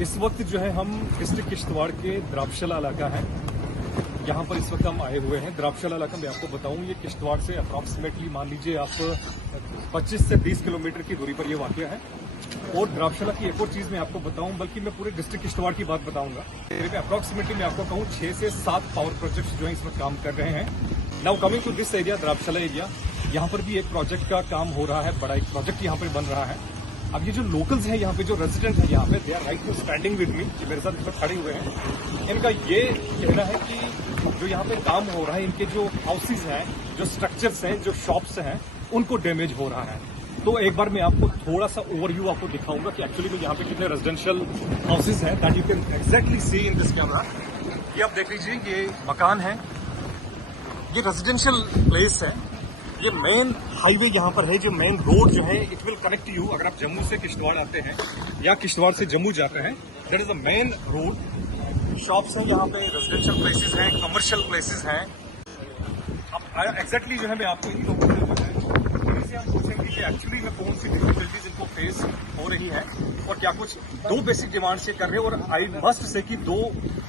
इस वक्त जो है हम डिस्ट्रिक्ट किश्तवाड़ के द्राबशाला इलाका है, यहाँ पर इस वक्त हम आए हुए हैं। द्राबशाला इलाका मैं आपको बताऊं, ये किश्तवाड़ से अप्रॉक्सीमेटली मान लीजिए आप 25 से 30 किलोमीटर की दूरी पर यह वाक़या है। और द्राबशाला की एक और चीज़ मैं आपको बताऊं, बल्कि मैं पूरे डिस्ट्रिक्ट किश्तवाड़ की बात बताऊंगा। अप्रॉक्सीमेटली मैं आपको कहूँ 6 से 7 पावर प्रोजेक्ट्स जो है इस वक्त काम कर रहे हैं। Now coming to this area, Drabshala area, यहाँ पर भी एक प्रोजेक्ट का काम हो रहा है, बड़ा एक प्रोजेक्ट यहाँ पर बन रहा है। अब ये जो लोकल्स हैं यहाँ पे, जो रेजिडेंट हैं यहाँ पे, they are right to standing with me, जो मेरे साथ इस वक्त खड़े हुए हैं। इनका ये कहना है कि जो यहाँ पे काम हो रहा है, इनके जो हाउसेज हैं, जो स्ट्रक्चर्स हैं, जो शॉप्स हैं, उनको डैमेज हो रहा है। तो एक बार मैं आपको थोड़ा सा ओवरव्यू आपको दिखाऊंगा कि एक्चुअली में यहाँ पे कितने रेजिडेंशियल हाउसेज हैं, that you can exactly see in this camera. ये आप देख लीजिए, ये मकान है, ये रेजिडेंशियल प्लेस है। ये मेन हाईवे यहाँ पर है, जो मेन रोड जो है, इट विल कनेक्ट यू। अगर आप जम्मू से किश्तवाड़ आते हैं या किश्तवाड़ से जम्मू जाते हैं, that is the main road. Shops हैं यहाँ पे, रेजिडेंशियल प्लेसेस हैं, कमर्शियल प्लेसेस हैं। अब एग्जैक्टली जो है मैं आपको इन लोगों को बताऊँ, इनसे हम पूछेंगे कि एक्चुअली में कौन सी डिफिकल्टीज इनको फेस हो रही है और क्या कुछ दो बेसिक डिमांड्स ये कर रहे हैं। और आई मस्ट से कि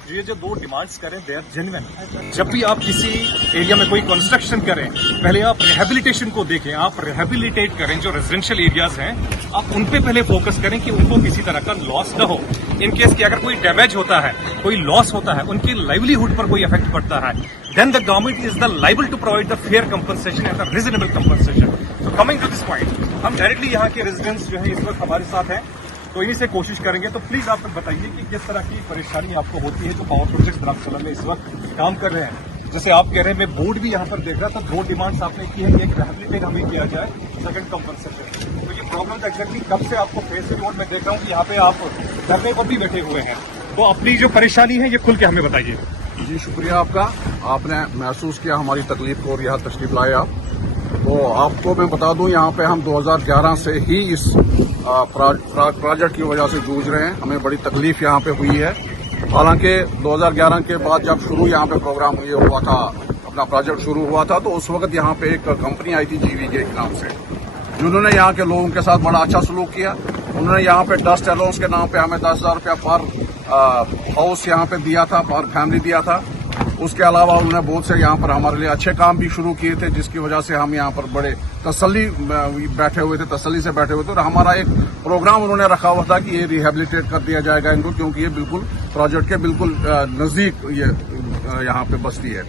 ये जो दो डिमांड्स करें, दे आर जेन्युइन। जब भी आप किसी एरिया में कोई कंस्ट्रक्शन करें, पहले आप रिहेबिलिटेशन को देखें, आप रिहेबिलिटेट करें। जो रेजिडेंशियल एरियाज हैं, आप उन पे पहले फोकस करें कि उनको किसी तरह का लॉस न हो। इन केस कि अगर कोई डैमेज होता है, कोई लॉस होता है, उनकी लाइवलीहुड पर कोई इफेक्ट पड़ता है, then the government is the liable to provide the fair compensation and the reasonable compensation. तो कमिंग टू दिस पॉइंट, हम डायरेक्टली यहाँ के रेजिडेंट्स जो है इस वक्त हमारे साथ हैं, तो इन्हीं से कोशिश करेंगे। तो प्लीज आप बताइए कि किस तरह की परेशानी आपको होती है जो पावर प्रोजेक्ट द्राबशाला में इस वक्त काम कर रहे हैं। जैसे आप कह रहे हैं, मैं बोर्ड भी यहाँ पर देख रहा था, दो डिमांड्स आपने की है, एक रिहेबिलिटेट हमें किया जाए, सेकंड कंपनसेशन। तो ये प्रॉब्लम एक्जैक्टली कब से आपको फेस हुई? और मैं देख रहा हूँ कि यहाँ पे आप धरने पर भी बैठे हुए हैं, तो अपनी जो परेशानी है ये खुल के हमें बताइए। जी शुक्रिया आपका, आपने महसूस किया हमारी तकलीफ को और यहाँ तशरीफ लाए आप। तो आपको मैं बता दूं, यहाँ पे हम 2011 से ही इस प्रोजेक्ट की वजह से जूझ रहे हैं। हमें बड़ी तकलीफ यहाँ पे हुई है। हालांकि 2011 के बाद जब शुरू यहाँ पे प्रोग्राम ये हुआ था, अपना प्रोजेक्ट शुरू हुआ था, तो उस वक्त यहाँ पे एक कंपनी आई थी जीवी के नाम से, जिन्होंने यहाँ के लोगों के साथ बड़ा अच्छा सलूक किया। उन्होंने यहाँ पे डस्ट अलाउंस के नाम पे हमें 10,000 रुपया पर हाउस यहाँ पे दिया था, पर फैमिली दिया था। उसके अलावा उन्होंने बहुत से यहाँ पर हमारे लिए अच्छे काम भी शुरू किए थे, जिसकी वजह से हम यहाँ पर बड़े तसल्ली से बैठे हुए थे। और हमारा एक प्रोग्राम उन्होंने रखा हुआ था कि ये रिहेबिलिटेट कर दिया जाएगा इनको, क्योंकि ये बिल्कुल प्रोजेक्ट के बिल्कुल नजदीक ये यहाँ पे बस्ती है।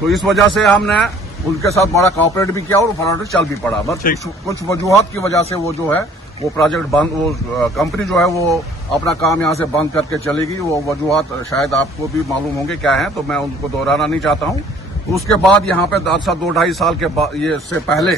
तो इस वजह से हमने उनके साथ बड़ा कोऑपरेट भी किया और प्रोजेक्ट चल भी पड़ा। बस कुछ वजूहत की वजह से वो जो है वो प्रोजेक्ट बंद, वो कंपनी जो है वो अपना काम यहाँ से बंद करके चलेगी। वो वजूहत शायद आपको भी मालूम होंगे क्या है, तो मैं उनको दोहराना नहीं चाहता हूँ। उसके बाद यहाँ पे 2-2.5 साल के बाद, ये से पहले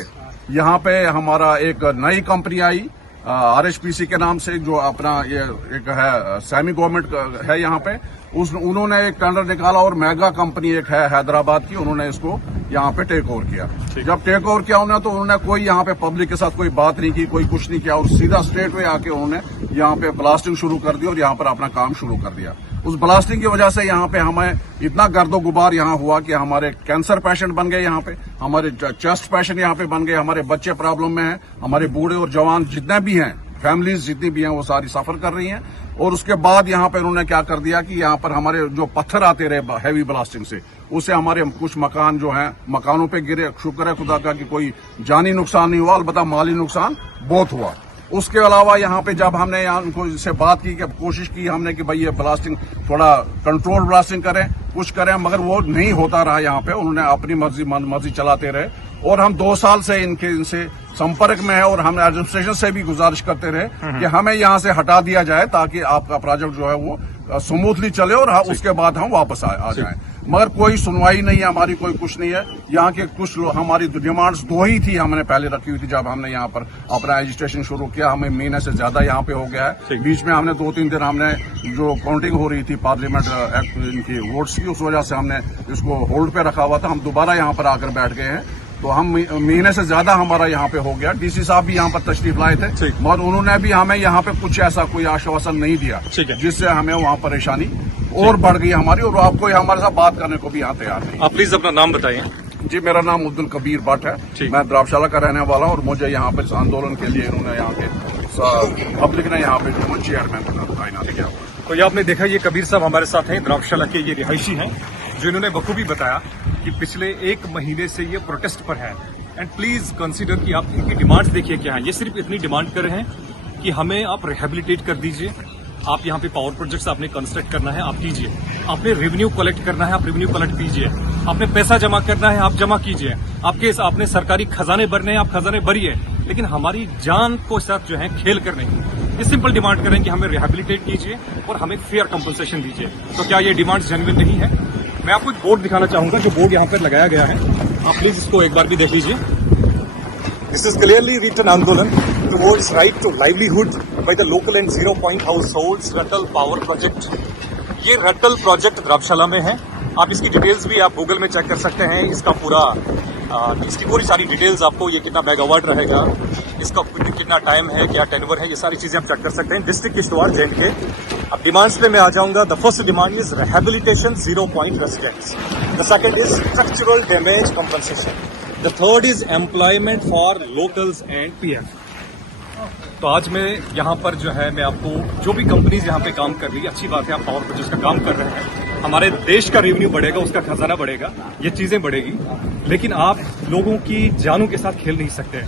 यहाँ पे हमारा एक नई कंपनी आई RHPC के नाम से, जो अपना ये एक है सेमी गवर्नमेंट है यहाँ पे। उन्होंने एक टेंडर निकाला और मेगा कंपनी एक है हैदराबाद की, उन्होंने इसको यहाँ पे टेक ओवर किया। जब टेक ओवर किया उन्होंने, तो उन्होंने कोई यहाँ पे पब्लिक के साथ कोई बात नहीं की, कोई कुछ नहीं किया, और सीधा स्ट्रेट वे आके उन्होंने यहाँ पे ब्लास्टिंग शुरू कर दी और यहाँ पर अपना काम शुरू कर दिया। उस ब्लास्टिंग की वजह से यहाँ पे हमें इतना गर्दो गुबार यहाँ हुआ कि हमारे कैंसर पेशेंट बन गए, यहाँ पे हमारे चेस्ट पेशेंट यहाँ पे बन गए, हमारे बच्चे प्रॉब्लम में हैं, हमारे बूढ़े और जवान जितने भी हैं, फैमिलीज जितनी भी हैं, वो सारी सफर कर रही हैं। और उसके बाद यहाँ पे उन्होंने क्या कर दिया कि यहाँ पर हमारे जो पत्थर आते रहे हैवी ब्लास्टिंग से, उससे हमारे कुछ मकान जो हैं, मकानों पे गिरे। शुक्र है खुदा का कि कोई जानी नुकसान नहीं हुआ, अलबत्ता माली नुकसान बहुत हुआ। उसके अलावा यहाँ पे जब हमने यहाँ उनको इससे बात की, कि कोशिश की हमने कि भाई ये ब्लास्टिंग थोड़ा कंट्रोल ब्लास्टिंग करें, कुछ करें, मगर वो नहीं होता रहा। यहाँ पे उन्होंने अपनी मर्जी चलाते रहे और हम 2 साल से इनसे संपर्क में है और हम एडमिनिस्ट्रेशन से भी गुजारिश करते रहे कि हमें यहाँ से हटा दिया जाए, ताकि आपका प्रोजेक्ट जो है वो स्मूथली चले और उसके बाद हम वापस आ जाएं। मगर कोई सुनवाई नहीं है हमारी, कोई कुछ नहीं है। यहाँ के कुछ हमारी डिमांड्स 2 ही थी, हमने पहले रखी हुई थी जब हमने यहाँ पर अपना रजिस्ट्रेशन शुरू किया। हमें महीने से ज्यादा यहाँ पे हो गया है। बीच में हमने 2-3 दिन हमने जो काउंटिंग हो रही थी पार्लियामेंट एक्ट इनकी वोट्स की, उस वजह से हमने इसको होल्ड पे रखा हुआ था। हम दोबारा यहाँ पर आकर बैठ गए हैं, तो हम महीने से ज्यादा हमारा यहाँ पे हो गया। डीसी साहब भी यहाँ पर तशरीफ लाए थे, मगर उन्होंने भी हमें यहाँ पे कुछ ऐसा कोई आश्वासन नहीं दिया, जिससे हमें वहाँ परेशानी और बढ़ गई हमारी, और आपको हमारे साथ बात करने को भी यहाँ तैयार नहीं। आप प्लीज अपना नाम बताइए। जी, मेरा नाम अब्दुल कबीर भट्ट है, मैं द्राबशाला का रहने वाला हूँ। और मुझे यहाँ पर इस आंदोलन के लिए इन्होंने यहाँ के पब्लिक ने यहाँ पे चेयरमैन तैनात किया। तो ये आपने देखा, ये कबीर साहब हमारे साथ हैं, द्राक्षाला के ये रिहायशी हैं, जो इन्होंने बखूबी बताया कि पिछले 1 महीने से ये प्रोटेस्ट पर है। एंड प्लीज कंसीडर कि आप इनकी डिमांड्स देखिए क्या है। ये सिर्फ इतनी डिमांड कर रहे हैं कि हमें आप रिहेबिलिटेट कर दीजिए, आप यहाँ पे पावर प्रोजेक्ट्स आपने कंस्ट्रक्ट करना है, आप कीजिए। आपने रेवेन्यू कलेक्ट करना है, आप रेवेन्यू कलेक्ट कीजिए। आपने पैसा जमा करना है, आप जमा कीजिए। आपने सरकारी खजाने भरने हैं, आप खजाने भरिए, लेकिन हमारी जान को साथ जो है खेल कर नहीं। ये सिंपल डिमांड करें कि हमें रिहेबिलिटेट कीजिए और हमें फेयर कंपनसेशन दीजिए। तो क्या ये डिमांड जेन्युइन नहीं है? मैं आपको एक बोर्ड दिखाना चाहूंगा, जो बोर्ड यहाँ पर लगाया गया है, आप प्लीज इसको एक बार भी देख लीजिए। दिस इज क्लियरली रिटन आंदोलन towards right to livelihood by the local and 0 point households Ratle power project. ये रटल प्रोजेक्ट द्राक्षाला में है। आप इसकी डिटेल्स भी आप गूगल में चेक कर सकते हैं। इसका इसकी पूरी सारी डिटेल्स आपको, ये कितना मेगावाट रहेगा, इसका कितना टाइम है, क्या टेन्योर है, ये सारी चीजें आप चेक कर सकते हैं। District Kishtwar J&K। अब डिमांड्स पे मैं आ जाऊंगा। The first demand is rehabilitation 0 point residents. The second is structural damage compensation. The third is employment for locals and PF। तो आज मैं यहाँ पर जो है, मैं आपको जो भी कंपनीज यहाँ पे काम कर रही है, अच्छी बात है, आप पावर प्रोजेक्ट्स का काम कर रहे हैं, हमारे देश का रेवेन्यू बढ़ेगा, उसका खजाना बढ़ेगा, ये चीजें बढ़ेगी, लेकिन आप लोगों की जानों के साथ खेल नहीं सकते।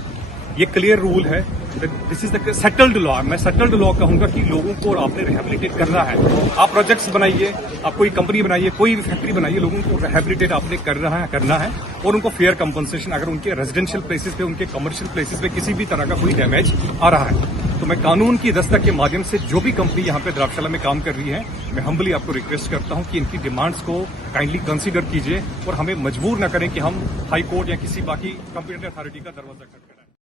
ये क्लियर रूल है। This is the settled law. मैं सेटल्ड लॉ कहूंगा कि लोगों को आपने रिहेबिलिटेट करना है। आप प्रोजेक्ट्स बनाइए, आप कोई कंपनी बनाइए, कोई भी फैक्ट्री बनाइए, लोगों को रिहेबिलिटेट आपने करना है और उनको फेयर कंपनसेशन, अगर उनके रेजिडेंशियल प्लेसेस पे, उनके कमर्शियल प्लेसेस पे किसी भी तरह का कोई डैमेज आ रहा है, तो मैं कानून की दस्तक के माध्यम से जो भी कंपनी यहाँ पे द्राक्षाला में काम कर रही है, मैं हम्बली आपको रिक्वेस्ट करता हूँ कि इनकी डिमांड्स को काइंडली कंसीडर कीजिए और हमें मजबूर न करें कि हम हाई कोर्ट या किसी बाकी कंपीटेंट अथॉरिटी का दरवाजा खटखटाएं।